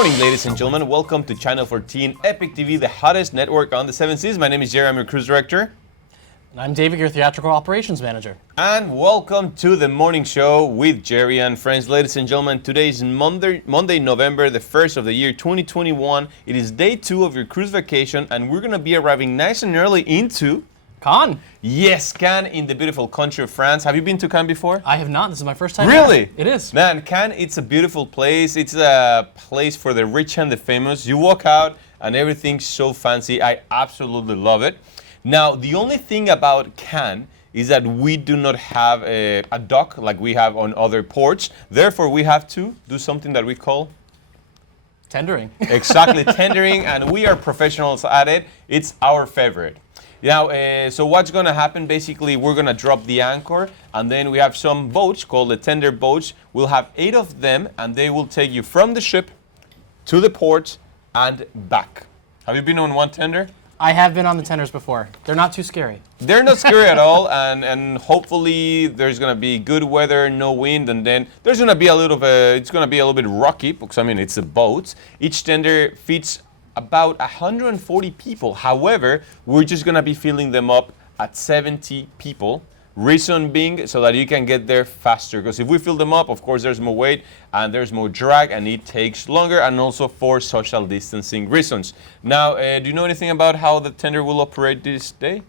morning, ladies and gentlemen. Welcome to Channel 14 Epic TV, the hottest network on the 7 seas. My name is Jerry, I'm your cruise director. And I'm David, your theatrical operations manager. And welcome to the morning show with Jerry and friends. Ladies and gentlemen, today is Monday, November the 1st of the year 2021. It is day 2 of your cruise vacation, and we're going to be arriving nice and early into Cannes. Yes, Cannes in the beautiful country of France. Have you been to Cannes before? I have not. This is my first time. Really? There. It is. Man, Cannes, it's a beautiful place. It's a place for the rich and the famous. You walk out and everything's so fancy. I absolutely love it. Now, the only thing about Cannes is that we do not have a dock like we have on other ports. Therefore, we have to do something that we call tendering. Exactly, tendering, and we are professionals at it. It's our favorite. Now, so what's going to happen? Basically, we're going to drop the anchor, and then we have some boats called the tender boats. We'll have 8 of them, and they will take you from the ship to the port and back. Have you been on one tender? I have been on the tenders before. They're not too scary. They're not scary at all, and hopefully there's going to be good weather, no wind, and then there's going to be it's going to be a little bit rocky because, I mean, it's a boat. Each tender fits about 140 people. However, we're just going to be filling them up at 70 people. Reason being so that you can get there faster. Because if we fill them up, of course, there's more weight and there's more drag and it takes longer, and also for social distancing reasons. Now, do you know anything about how the tender will operate this day?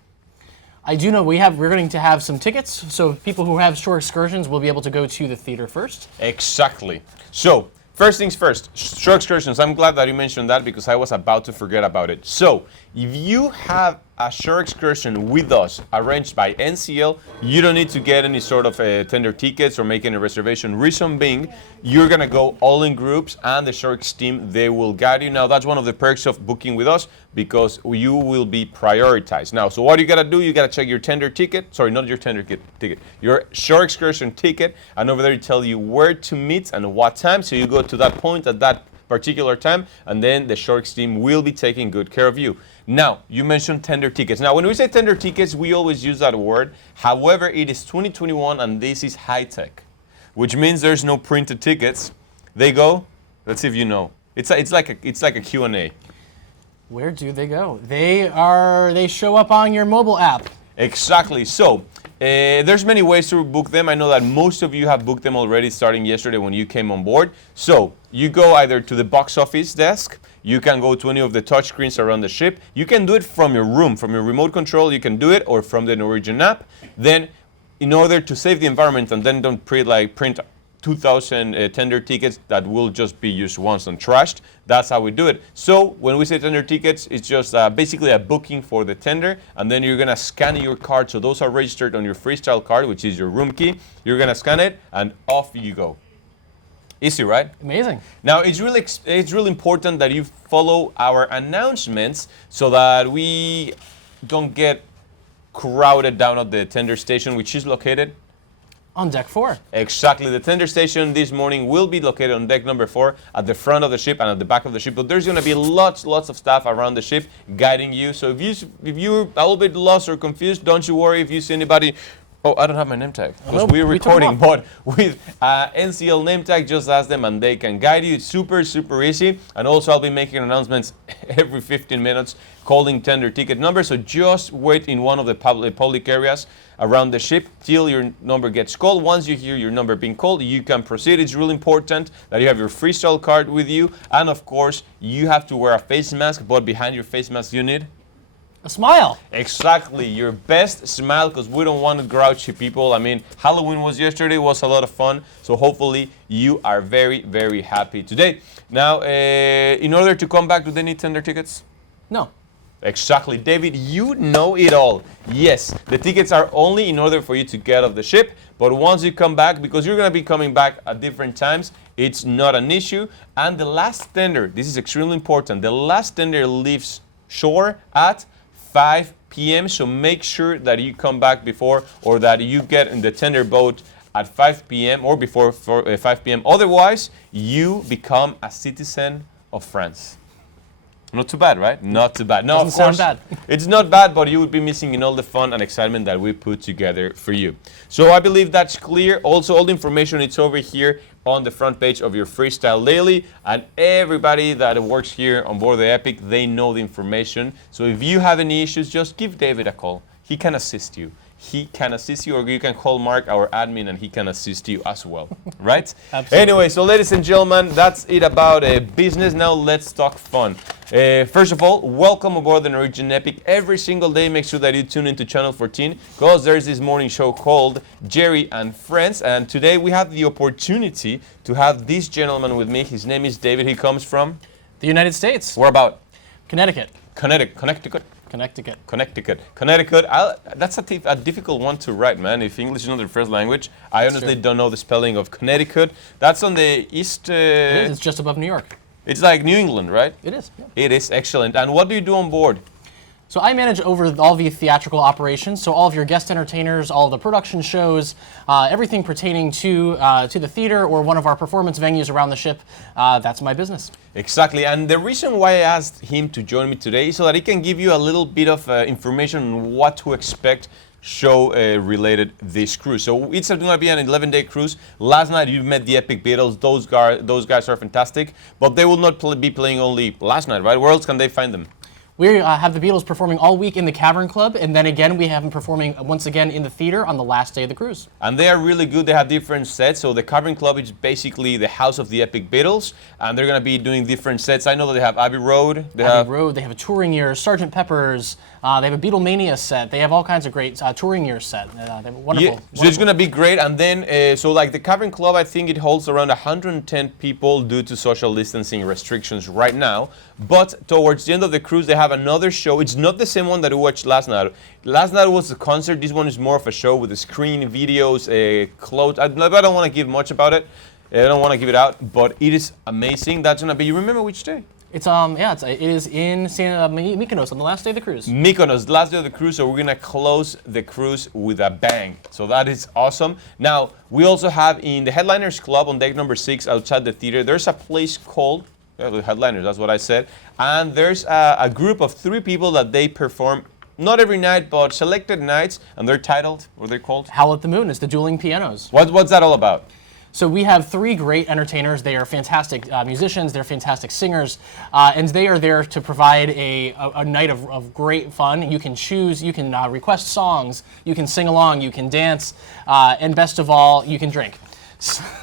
I do know we're going to have some tickets. So people who have short excursions will be able to go to the theater first. Exactly. So, first things first, shore excursions. I'm glad that you mentioned that because I was about to forget about it. So, if you have a shore excursion with us arranged by NCL, you don't need to get any sort of tender tickets or make any reservation. Reason being, you're going to go all in groups and the shore ex team, they will guide you. Now, that's one of the perks of booking with us because you will be prioritized. Now, so what you got to do, you got to check your tender ticket. Sorry, not your tender ticket. Your shore excursion ticket. And over there, it tells you where to meet and what time. So you go to that point at that particular time, and then the shore ex team will be taking good care of you. Now, you mentioned tender tickets. Now, when we say tender tickets, we always use that word. However, it is 2021 and this is high tech, which means there's no printed tickets. They go, let's see if you know. It's like a Q&A. Where do they go? They show up on your mobile app. Exactly. So, there's many ways to book them. I know that most of you have booked them already starting yesterday when you came on board. So, you go either to the box office desk, you can go to any of the touchscreens around the ship. You can do it from your room, from your remote control, you can do it, or from the Norwegian app. Then, in order to save the environment and then don't print 2,000 tender tickets that will just be used once and trashed. That's how we do it. So when we say tender tickets, it's just basically a booking for the tender, and then you're gonna scan your card. So those are registered on your freestyle card, which is your room key. You're gonna scan it, and off you go. Easy, right? Amazing. Now it's really important that you follow our announcements so that we don't get crowded down at the tender station, which is located on deck 4. Exactly. The tender station this morning will be located on deck number 4 at the front of the ship and at the back of the ship. But there's going to be lots of staff around the ship guiding you. So if you're a little bit lost or confused, don't you worry. If you see anybody, oh, I don't have my name tag because we're recording. But with NCL name tag, just ask them and they can guide you. It's super easy. And also, I'll be making announcements every 15 minutes calling tender ticket numbers. So just wait in one of the public areas around the ship till your number gets called. Once you hear your number being called, you can proceed. It's really important that you have your freestyle card with you. And of course, you have to wear a face mask, but behind your face mask, you need a smile. Exactly, your best smile, because we don't want grouchy people. I mean, Halloween was yesterday, was a lot of fun. So hopefully you are very happy today. Now, in order to come back, do they need tender tickets? No. Exactly. David, you know it all. Yes, the tickets are only in order for you to get off the ship, but once you come back, because you're going to be coming back at different times, it's not an issue. And the last tender, this is extremely important, the last tender leaves shore at 5 p.m. So make sure that you come back before, or that you get in the tender boat at 5 p.m. or before 5 p.m. Otherwise, you become a citizen of France. Not too bad, right? Not too bad. No, Doesn't of course, sound bad. it's not bad, but you would be missing in all the fun and excitement that we put together for you. So I believe that's clear. Also, all the information it's over here on the front page of your Freestyle Daily, and everybody that works here on board the Epic, they know the information. So if you have any issues, just give David a call. He can assist you. He can assist you, or you can call Mark, our admin, and he can assist you as well, right? Absolutely. Anyway, so ladies and gentlemen, that's it about business. Now let's talk fun. First of all, welcome aboard the Norwegian Epic. Every single day, make sure that you tune into Channel 14, because there's this morning show called Jerry and Friends, and today we have the opportunity to have this gentleman with me. His name is David. He comes from? The United States. Where about? Connecticut. Connecticut. That's a difficult one to write, man. If English is not their first language, I honestly don't know the spelling of Connecticut. That's on the east. It is. It's just above New York. It's like New England, right? It is. Yeah. It is excellent. And what do you do on board? So I manage over all the theatrical operations, so all of your guest entertainers, all the production shows, everything pertaining to the theater or one of our performance venues around the ship. That's my business. Exactly, and the reason why I asked him to join me today is so that he can give you a little bit of information on what to expect show related this cruise. So it's going to be an 11-day cruise. Last night you met the Epic Beatles. Those guys are fantastic, but they will not be playing only last night, right? Where else can they find them? We have the Beatles performing all week in the Cavern Club, and then again we have them performing once again in the theater on the last day of the cruise. And they are really good. They have different sets. So the Cavern Club is basically the house of the Epic Beatles, and they're going to be doing different sets. I know that they have Abbey Road. They have a Touring Years, Sgt. Pepper's. They have a Beatlemania set. They have all kinds of great Touring Years set. They have wonderful. So it's going to be great. And then, so like the Cavern Club, I think it holds around 110 people due to social distancing restrictions right now. But towards the end of the cruise, they have another show. It's not the same one that we watched last night. Last night was a concert. This one is more of a show with a screen, videos, clothes. I don't want to give much about it. I don't want to give it out, but it is amazing. That's going to be, you remember which day? It is in Mykonos on the last day of the cruise. Mykonos, the last day of the cruise, so we're gonna close the cruise with a bang. So that is awesome. Now, we also have in the Headliners Club on deck number 6 outside the theater, there's a place called, the Headliners, that's what I said, and there's a group of 3 people that they perform, not every night, but selected nights, and they're titled, what are they called? Howl at the Moon. It's the dueling pianos. What's that all about? So we have 3 great entertainers. They are fantastic musicians. They're fantastic singers, and they are there to provide a night of great fun. You can choose. You can request songs. You can sing along. You can dance, and best of all, you can drink.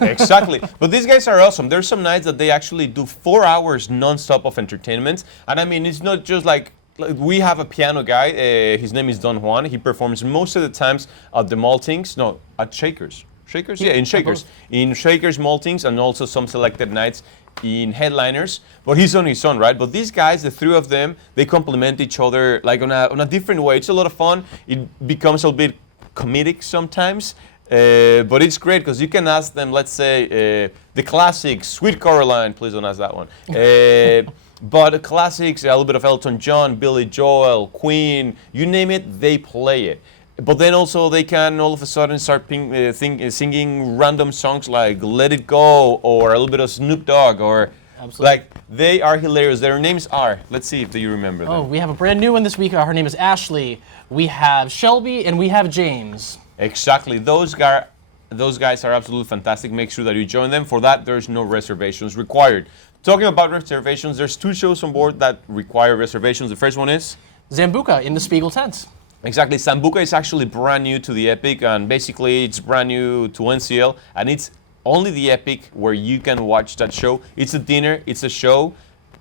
Exactly. But these guys are awesome. There's some nights that they actually do 4 hours non-stop of entertainment, and I mean it's not just like. We have a piano guy. His name is Don Juan. He performs most of the times at the Maltings. No, at Shakers. Shakers? Yeah, in Shakers. In Shakers, Maltings, and also some selected nights in Headliners. But he's on his own, right? But these guys, the 3 of them, they complement each other like on a different way. It's a lot of fun. It becomes a bit comedic sometimes. But it's great because you can ask them, let's say, the classics, Sweet Caroline. Please don't ask that one. But the classics, a little bit of Elton John, Billy Joel, Queen, you name it, they play it. But then also they can all of a sudden start singing random songs like Let It Go or a little bit of Snoop Dogg or Absolutely. Like they are hilarious. Their names are, let's see if you remember them. Oh, we have a brand new one this week. Her name is Ashley. We have Shelby and we have James. Exactly. Those guys are absolutely fantastic. Make sure that you join them. For that, there's no reservations required. Talking about reservations, there's 2 shows on board that require reservations. The first one is? Zambuca in the Spiegel tent. Exactly. Sambuca is actually brand new to the Epic, and basically it's brand new to NCL, and it's only the Epic where you can watch that show. It's a dinner, it's a show.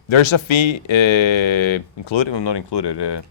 There's a fee included or not included? Yeah.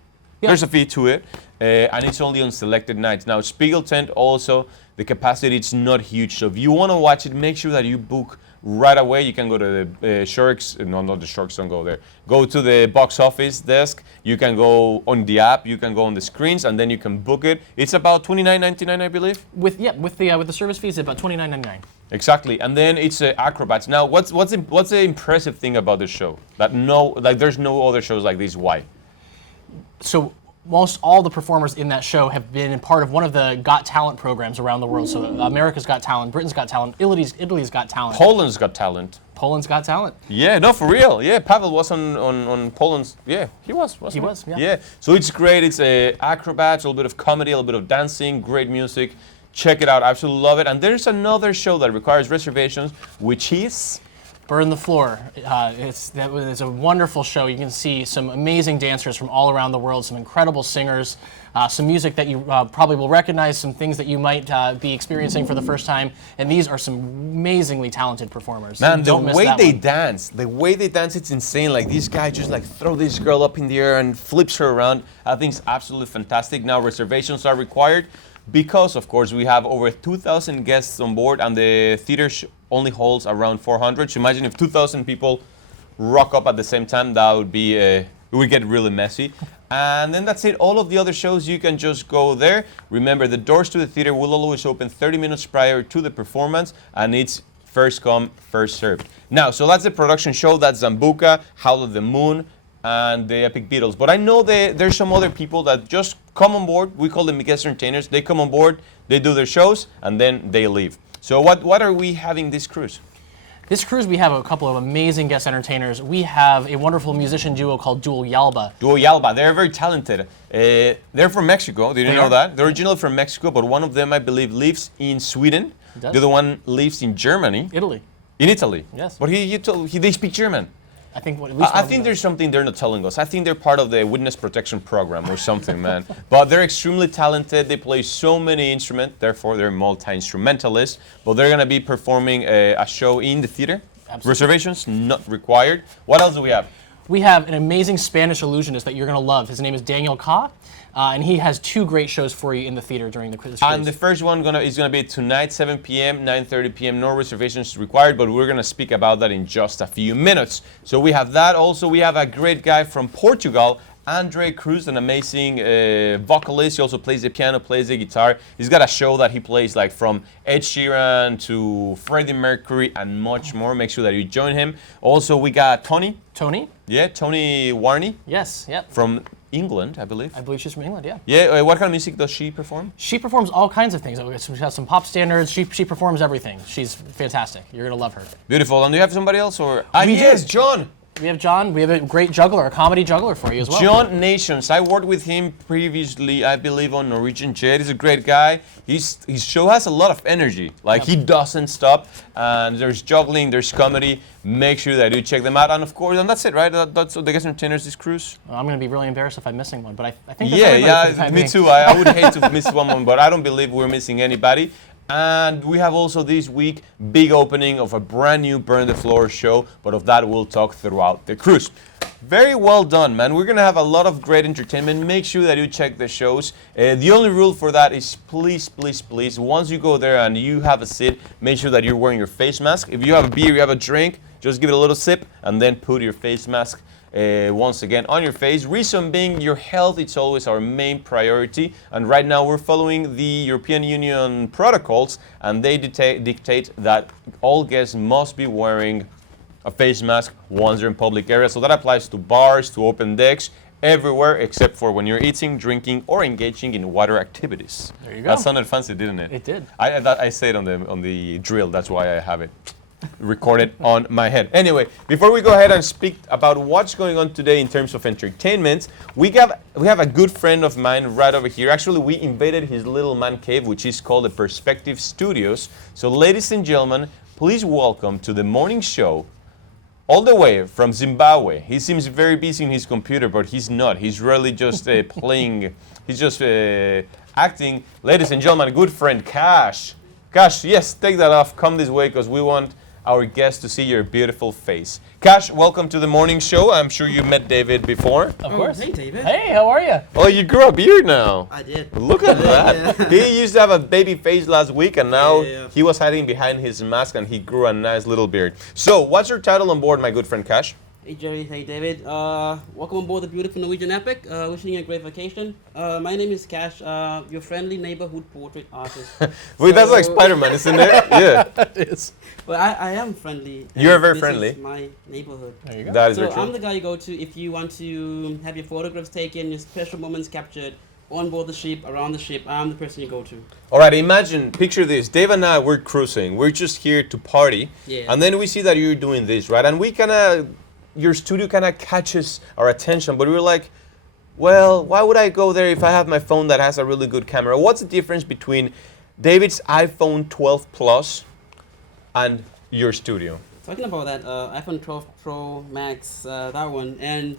There's a fee to it, and it's only on selected nights. Now, Spiegel tent also, the capacity it's not huge, so if you want to watch it, make sure that you book right away. You can go to the Sharks, no, not the Sharks, don't go there. Go to the box office desk. You can go on the app. You can go on the screens, and then you can book it. It's about $29.99, I believe. With the service fees, it's about $29.99. Exactly, and then it's acrobats. Now, what's the impressive thing about the show? There's no other shows like this. Why? So most all the performers in that show have been part of one of the Got Talent programs around the world. So America's Got Talent, Britain's Got Talent, Italy's Got Talent. Poland's Got Talent. Poland's Got Talent. Yeah, no, for real. Yeah, Pavel was on Poland's. Yeah, he was. Wasn't He was, yeah. Yeah, so it's great. It's acrobats, a little bit of comedy, a little bit of dancing, great music. Check it out. I absolutely love it. And there's another show that requires reservations, which is Burn the Floor. It's a wonderful show. You can see some amazing dancers from all around the world, some incredible singers, some music that you probably will recognize, some things that you might be experiencing for the first time. And these are some amazingly talented performers. Man, Don't miss the way that they one. dance, it's insane. Like this guy just like throw this girl up in the air and flips her around. I think it's absolutely fantastic. Now reservations are required because, of course, we have over 2,000 guests on board, and the theater only holds around 400. So imagine if 2,000 people rock up at the same time, that would be it would get really messy. And then that's it. All of the other shows, you can just go there. Remember, the doors to the theater will always open 30 minutes prior to the performance, and it's first come, first served. Now, so that's the production show. That's Zambuca, Howl of the Moon, and the Epic Beatles. But I know there's some other people that just come on board. We call them guest entertainers. They come on board, they do their shows, and then they leave. So what are we having this cruise? This cruise, we have a couple of amazing guest entertainers. We have a wonderful musician duo called Duo Yalba. Duo Yalba, they're very talented. They're from Mexico. Did you know that? They're originally from Mexico, but one of them, I believe, lives in Sweden. He does. The other one lives in Germany. Italy. In Italy. Yes. But they speak German. I think at least I think there's something they're not telling us. I think they're part of the witness protection program or something, man. But they're extremely talented. They play so many instruments. Therefore, they're multi-instrumentalists. But they're going to be performing a show in the theater. Absolutely. Reservations not required. What else do we have? We have an amazing Spanish illusionist that you're going to love. His name is Daniel Ka, and he has two great shows for you in the theater during the cruise. And the first one is going to be tonight, 7 p.m., 9:30 p.m. No reservations required, but we're going to speak about that in just a few minutes. So we have that. Also, we have a great guy from Portugal, Andre Cruz, an amazing vocalist. He also plays the piano, plays the guitar. He's got a show that he plays like from Ed Sheeran to Freddie Mercury and much more. Make sure that you join him. Also, we got Tony. Tony? Yeah, Tony Warney. Yes, yep. From England, I believe. I believe she's from England, yeah. Yeah, what kind of music does she perform? She performs all kinds of things. She has some pop standards. She performs everything. She's fantastic. You're going to love her. Beautiful. And do you have somebody else? Or yes, John. We have John. We have a great juggler, a comedy juggler for you as well. John Nations. I worked with him previously, I believe, on Norwegian Jet. He's a great guy. His show has a lot of energy. Like, he doesn't stop. And there's juggling, there's comedy. Make sure that you check them out. And of course, and that's it, right? That's the guest entertainers this cruise. Well, I'm going to be really embarrassed if I'm missing one, but I think that's everybody for the time me being. too. I would hate to miss one, but I don't believe we're missing anybody. And we have also this week big opening of a brand new Burn the Floor show, but of that we'll talk throughout the cruise. Very well done, man. We're going to have a lot of great entertainment. Make sure that you check the shows. The only rule for that is please, please, please, once you go there and you have a seat, make sure that you're wearing your face mask. If you have a beer, you have a drink, just give it a little sip and then put your face mask once again on your face. Reason being, your health, it's always our main priority, and right now we're following the European Union protocols, and they dictate that all guests must be wearing a face mask once they're in public areas. So that applies to bars, to open decks, everywhere except for when you're eating, drinking, or engaging in water activities. There you go. That sounded fancy, didn't it? It did. I said on the drill. That's why I have it recorded on my head. Anyway, before we go ahead and speak about what's going on today in terms of entertainment, we have a good friend of mine right over here. Actually, we invaded his little man cave, which is called the Perspective Studios. So, ladies and gentlemen, please welcome to the morning show, all the way from Zimbabwe. He seems very busy in his computer, but he's not. He's really just playing. He's just acting. Ladies and gentlemen, good friend Cash. Cash, yes, take that off. Come this way, because we want our guests to see your beautiful face. Cash, welcome to the morning show. I'm sure you met David before. Of course. Hey, David. Hey, how are you? Oh, you grew a beard now. I did. Look at that. Yeah. He used to have a baby face last week, and now Yeah. he was hiding behind his mask, and he grew a nice little beard. So, what's your title on board, my good friend Cash? Hey Jerry, hey David. Welcome aboard the beautiful Norwegian Epic. Wishing you a great vacation. My name is Cash, your friendly neighborhood portrait artist. Wait, that's like Spider-Man, isn't it? Yeah. It is. Well, I am friendly. and You're very this friendly. Is my neighborhood. There you go. That is So very true. I'm the guy you go to if you want to have your photographs taken, your special moments captured on board the ship, around the ship. I'm the person you go to. All right, imagine, picture this. Dave and I, we're cruising. We're just here to party. Yeah. And then we see that you're doing this, right? And we kind of, your studio kind of catches our attention, but we're like, well, why would I go there if I have my phone that has a really good camera? What's the difference between David's iPhone 12 Plus and your studio? Talking about that iPhone 12 Pro Max, that one, and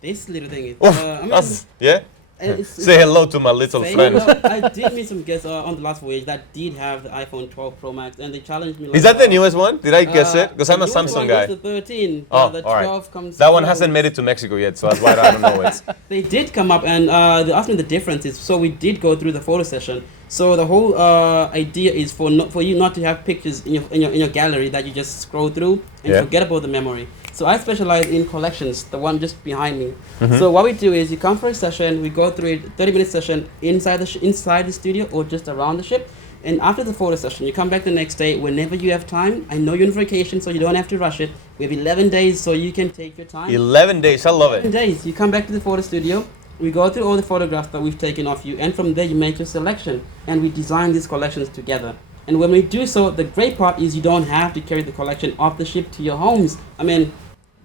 this little thing. Is, Yeah? it's Say hello to my little Say friend. hello. I did meet some guests on the last voyage that did have the iPhone 12 Pro Max, and they challenged me. Like, Is that the newest one? Did I guess it? Because the I'm a newest Samsung one guy. is the 13. Oh, the all right. 12 comes. That one close. hasn't made it to Mexico yet, so that's why I don't know it. They did come up and they asked me the differences. So we did go through the photo session. So the whole idea is for you not to have pictures in your gallery that you just scroll through and Yeah. forget about the memory. So I specialize in collections, the one just behind me. Mm-hmm. So what we do is you come for a session, we go through it, 30-minute session inside the studio or just around the ship. And after the photo session, you come back the next day whenever you have time. I know you're on vacation, so you don't have to rush it. We have 11 days, so you can take your time. 11 days, I love 11 it. days. You come back to the photo studio. We go through all the photographs that we've taken of you, and from there you make your selection, and we design these collections together. And when we do so, the great part is you don't have to carry the collection off the ship to your homes. I mean,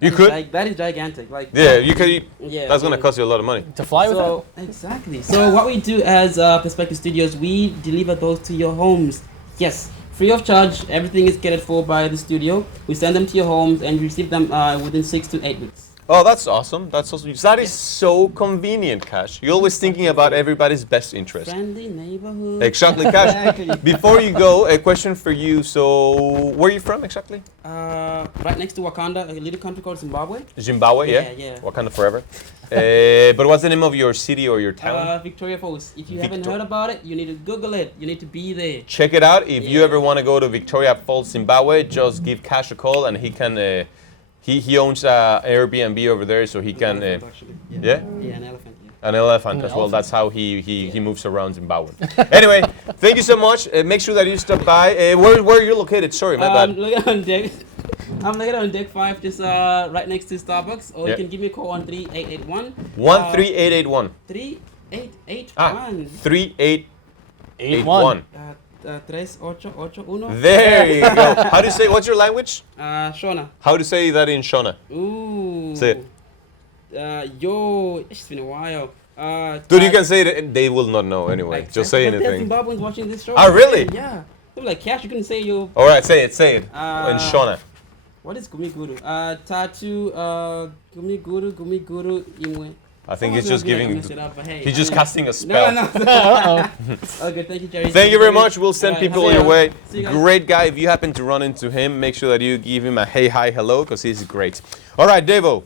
You that is could? that is gigantic. Like Yeah, you could. yeah, That's I going to mean, cost you a lot of money. To fly with so exactly. So what we do as Perspective Studios, we deliver those to your homes. Yes, free of charge. Everything is catered for by the studio. We send them to your homes and you receive them within 6 to 8 weeks. Oh, that's awesome. That's awesome. That is so convenient, Cash. You're always thinking about everybody's best interest. Friendly neighborhood. Exactly, Cash. Before you go, a question for you. So, where are you from exactly? Right next to Wakanda, a little country called Zimbabwe. Zimbabwe, yeah? Yeah. Wakanda forever. But what's the name of your city or your town? Victoria Falls. If you haven't heard about it, you need to Google it. You need to be there. Check it out. If you Yeah. ever want to go to Victoria Falls, Zimbabwe, just give Cash a call and he can. He owns Airbnb over there, so he can. Elephant, actually. Yeah? Yeah, an elephant. Yeah. An elephant An as well. elephant. That's how he moves around Zimbabwe. Anyway, thank you so much. Make sure that you stop by. Where are you located? Sorry, my bad. Look on deck. I'm located on deck 5, just right next to Starbucks. Or Yeah. you can give me a call on 3881. 13881. 3881. 3881. 3881. There you go. How do you say? What's your language? Shona. How do you say that in Shona? Ooh. Say it. Yo, it's been a while. Dude, you can say it. And they will not know anyway. Just say There's anything. Zimbabweans watching this show. Oh, really? Yeah. They're like, Cash, you couldn't say yo. All right, say it. In Shona. What is gumiguru? Tatu, gumiguru, imwe. I think he's just giving. Hey, He's just casting a spell. No. Uh-oh. Okay, thank you, Jerry. Thank you very much. We'll send Alright, people have a your good way. one. See you guys. Great guy. If you happen to run into him, make sure that you give him a hey, hi, hello, because he's great. All right, Devo.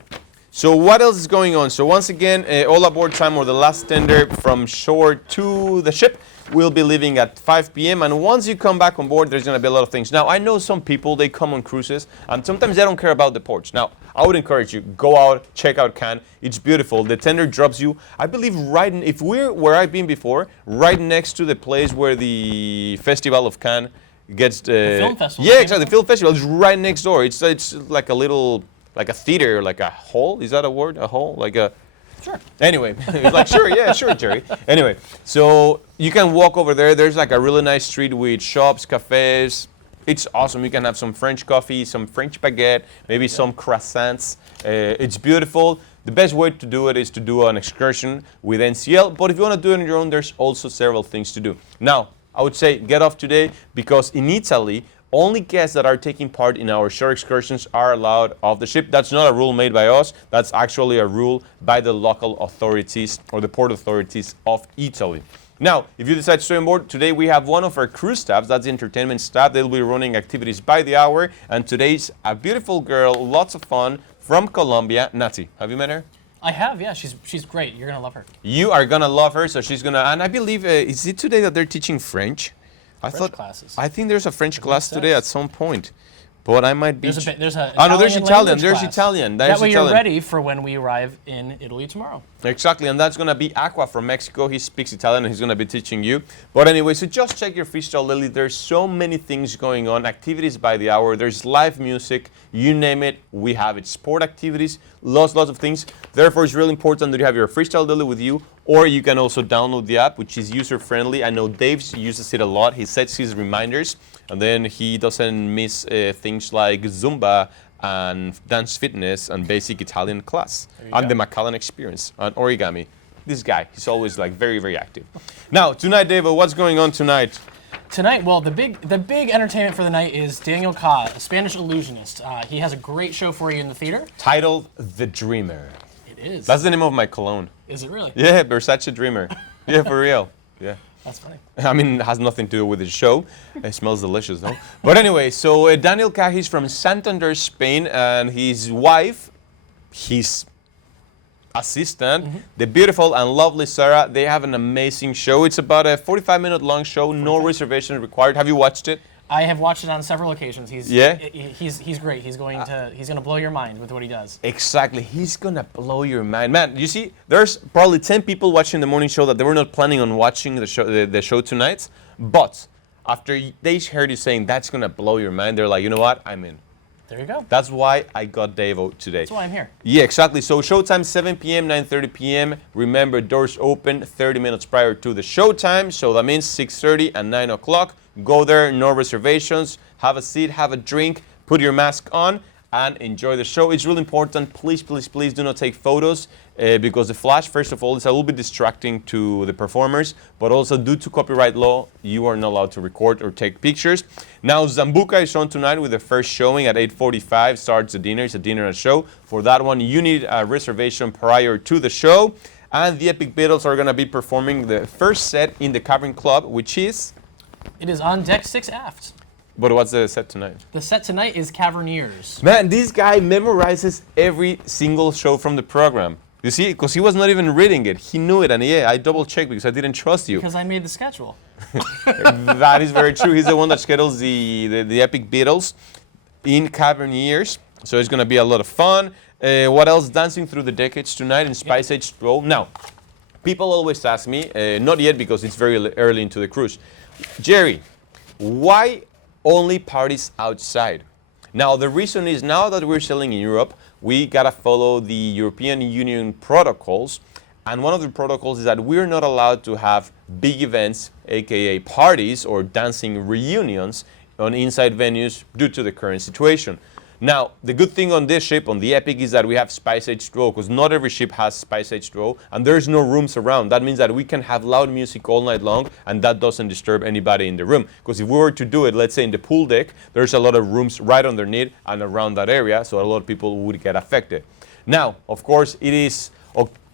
So what else is going on? So once again, all aboard time or the last tender from shore to the ship will be leaving at 5 p.m. And once you come back on board, there's going to be a lot of things. Now, I know some people, they come on cruises, and sometimes they don't care about the ports. Now, I would encourage you, go out, check out Cannes. It's beautiful. The tender drops you, I believe, if we're where I've been before, right next to the place where the Festival of Cannes gets... the film festival. Yeah, exactly. The film festival is right next door. It's like a little... like a theater, like a hall. Is that a word? A hall? Like a... Sure. Anyway, it's like, sure, yeah, sure, Jerry. Anyway, so you can walk over there. There's like a really nice street with shops, cafes. It's awesome. You can have some French coffee, some French baguette, maybe some croissants. It's beautiful. The best way to do it is to do an excursion with NCL. But if you want to do it on your own, there's also several things to do. Now, I would say get off today because in Italy, only guests that are taking part in our shore excursions are allowed off the ship. That's not a rule made by us. That's actually a rule by the local authorities or the port authorities of Italy. Now, if you decide to stay on board, today we have one of our crew staffs, that's the entertainment staff. They'll be running activities by the hour. And today's a beautiful girl, lots of fun, from Colombia, Nati. Have you met her? I have, yeah. She's great. You're gonna love her. You are gonna love her, so she's gonna, and I believe, is it today that they're teaching French? French classes. I think there's a French class today at some point. But I might be. There's a Oh no, there's Italian Italian. language There's class. Italian. That There's way Italian. you're ready for when we arrive in Italy tomorrow. Exactly, and that's gonna be Aqua from Mexico. He speaks Italian and he's gonna be teaching you. But anyway, so just check your Freestyle Lily. There's so many things going on, activities by the hour. There's live music, you name it, we have it. Sport activities, lots of things. Therefore, it's really important that you have your Freestyle Lily with you, or you can also download the app, which is user-friendly. I know Dave uses it a lot. He sets his reminders, and then he doesn't miss things like Zumba and dance fitness and basic Italian class and the Macallan experience and origami. This guy, he's always like very active. Now, tonight, Davo, what's going on tonight? Tonight, well, the big entertainment for the night is Daniel Ka, a Spanish illusionist. He has a great show for you in the theater. Titled The Dreamer. It is. That's the name of my cologne. Is it really? Yeah, Versace Dreamer. Yeah, for real. Yeah. That's funny. I mean, it has nothing to do with the show. It smells delicious, though. But anyway, so Daniel Ka, he's from Santander, Spain, and his wife, his assistant, the beautiful and lovely Sarah, they have an amazing show. It's about a 45-minute long show, no reservation required. Have you watched it? I have watched it on several occasions. He's great. He's going to blow your mind with what he does. Exactly. He's going to blow your mind. Man, you see, there's probably 10 people watching the morning show that they were not planning on watching the show tonight. But after they heard you saying that's going to blow your mind, they're like, you know what? I'm in. There you go. That's why I got Davo today. That's why I'm here. Yeah, exactly. So showtime 7 p.m., 9:30 p.m. Remember, doors open 30 minutes prior to the showtime. So that means 6:30 and 9 o'clock. Go there, no reservations. Have a seat, have a drink, put your mask on, and enjoy the show. It's really important. Please do not take photos because the flash, first of all, is a little bit distracting to the performers, but also due to copyright law, you are not allowed to record or take pictures. Now, Zambuca is on tonight with the first showing at 8:45. Starts the dinner. It's a dinner and show. For that one, you need a reservation prior to the show. And the Epic Beatles are going to be performing the first set in the Cavern Club, which is... It is on deck 6 aft. But what's the set tonight? The set tonight is Caverniers. Man, this guy memorizes every single show from the program. You see, because he was not even reading it. He knew it, and yeah, I double-checked because I didn't trust you. Because I made the schedule. That is very true. He's the one that schedules the Epic Beatles in Caverniers. So it's going to be a lot of fun. What else? Dancing Through the Decades tonight in Spice Age Row. Now, people always ask me, not yet because it's very early into the cruise, Jerry, why only parties outside? Now, the reason is now that we're sailing in Europe, we got to follow the European Union protocols. And one of the protocols is that we're not allowed to have big events, aka parties or dancing reunions on inside venues due to the current situation. Now, the good thing on this ship, on the Epic, is that we have Spice Age Row, because not every ship has Spice Age Row, and there's no rooms around. That means that we can have loud music all night long, and that doesn't disturb anybody in the room. Because if we were to do it, let's say in the pool deck, there's a lot of rooms right underneath and around that area, so a lot of people would get affected. Now, of course, it is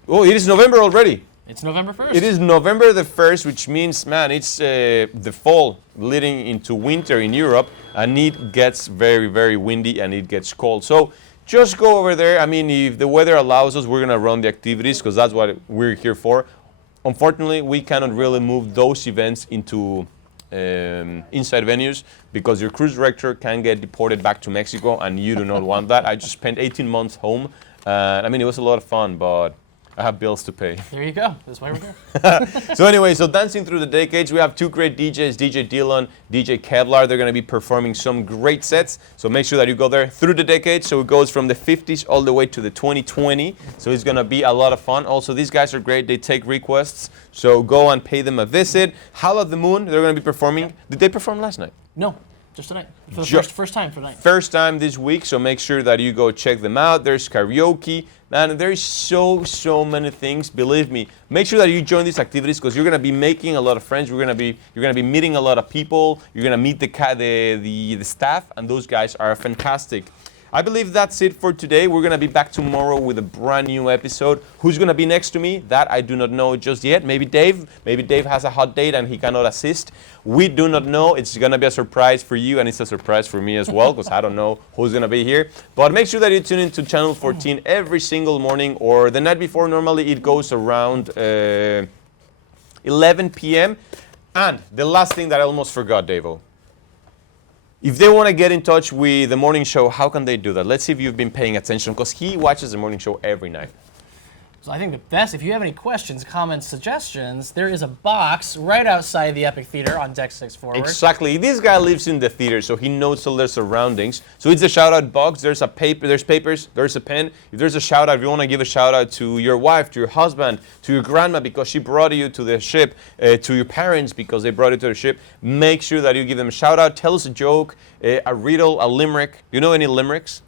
November already. It's November 1st. It is November the 1st, which means, man, it's the fall leading into winter in Europe, and it gets very windy and it gets cold. So just go over there. I mean, if the weather allows us, we're going to run the activities because that's what we're here for. Unfortunately, we cannot really move those events into inside venues because your cruise director can get deported back to Mexico, and you do not want that. I just spent 18 months home. I mean, it was a lot of fun, but I have bills to pay. There you go. That's why we're here. So anyway, so Dancing Through the Decades, we have two great DJs, DJ Dylan, DJ Kevlar. They're going to be performing some great sets. So make sure that you go there through the decades. So it goes from the 50s all the way to the 2020. So it's going to be a lot of fun. Also, these guys are great. They take requests. So go and pay them a visit. Howl at the Moon, they're going to be performing. Did they perform last night? No, just tonight. For the first time tonight. First time this week, so make sure that you go check them out. There's karaoke. Man, there's so many things. Believe me. Make sure that you join these activities because you're gonna be making a lot of friends. You're gonna be meeting a lot of people. You're gonna meet the staff, and those guys are fantastic. I believe that's it for today. We're going to be back tomorrow with a brand new episode. Who's going to be next to me? That I do not know just yet. Maybe Dave. Maybe Dave has a hot date and he cannot assist. We do not know. It's going to be a surprise for you, and it's a surprise for me as well because I don't know who's going to be here. But make sure that you tune into Channel 14 every single morning or the night before. Normally it goes around 11 p.m. And the last thing that I almost forgot, Davo. If they want to get in touch with the morning show, how can they do that? Let's see if you've been paying attention, because he watches the morning show every night. So I think the best, if you have any questions, comments, suggestions, there is a box right outside the Epic Theater on Deck 6 Forward. Exactly. This guy lives in the theater, so he knows all their surroundings. So it's a shout-out box. There's a paper, there's papers, there's a pen. If there's a shout-out, if you want to give a shout-out to your wife, to your husband, to your grandma because she brought you to the ship, to your parents because they brought you to the ship, make sure that you give them a shout-out. Tell us a joke, a riddle, a limerick. Do you know any limericks?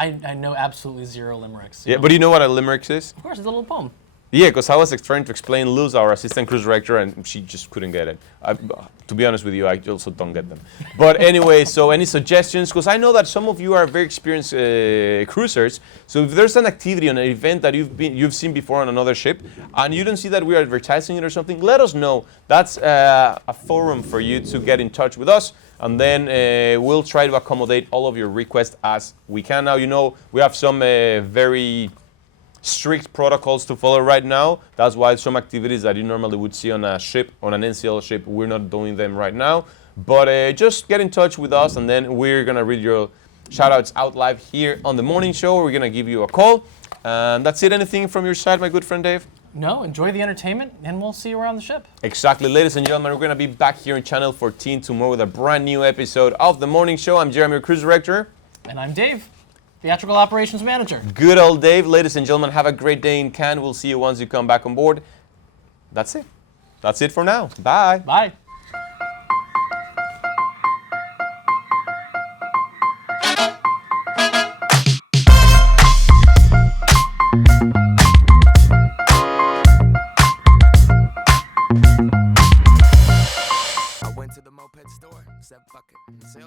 I know absolutely zero limericks. Yeah, but you know what a limerick is? Of course, it's a little poem. Yeah, because I was trying to explain Luz, our assistant cruise director, and she just couldn't get it. To be honest with you, I also don't get them. But anyway, so any suggestions? Because I know that some of you are very experienced cruisers. So if there's an activity, an event that you've seen before on another ship, and you don't see that we're advertising it or something, let us know. That's a forum for you to get in touch with us. And then we'll try to accommodate all of your requests as we can. Now, you know, we have some very strict protocols to follow right now. That's why some activities that you normally would see on a ship, on an NCL ship, we're not doing them right now. But just get in touch with us, and then we're going to read your shout-outs out live here on the morning show. We're going to give you a call. And that's it. Anything from your side, my good friend Dave? No, enjoy the entertainment, and we'll see you around the ship. Exactly. Ladies and gentlemen, we're going to be back here on Channel 14 tomorrow with a brand new episode of The Morning Show. I'm Jeremy, your cruise director. And I'm Dave, Theatrical Operations Manager. Good old Dave. Ladies and gentlemen, have a great day in Cannes. We'll see you once you come back on board. That's it. That's it for now. Bye. Bye.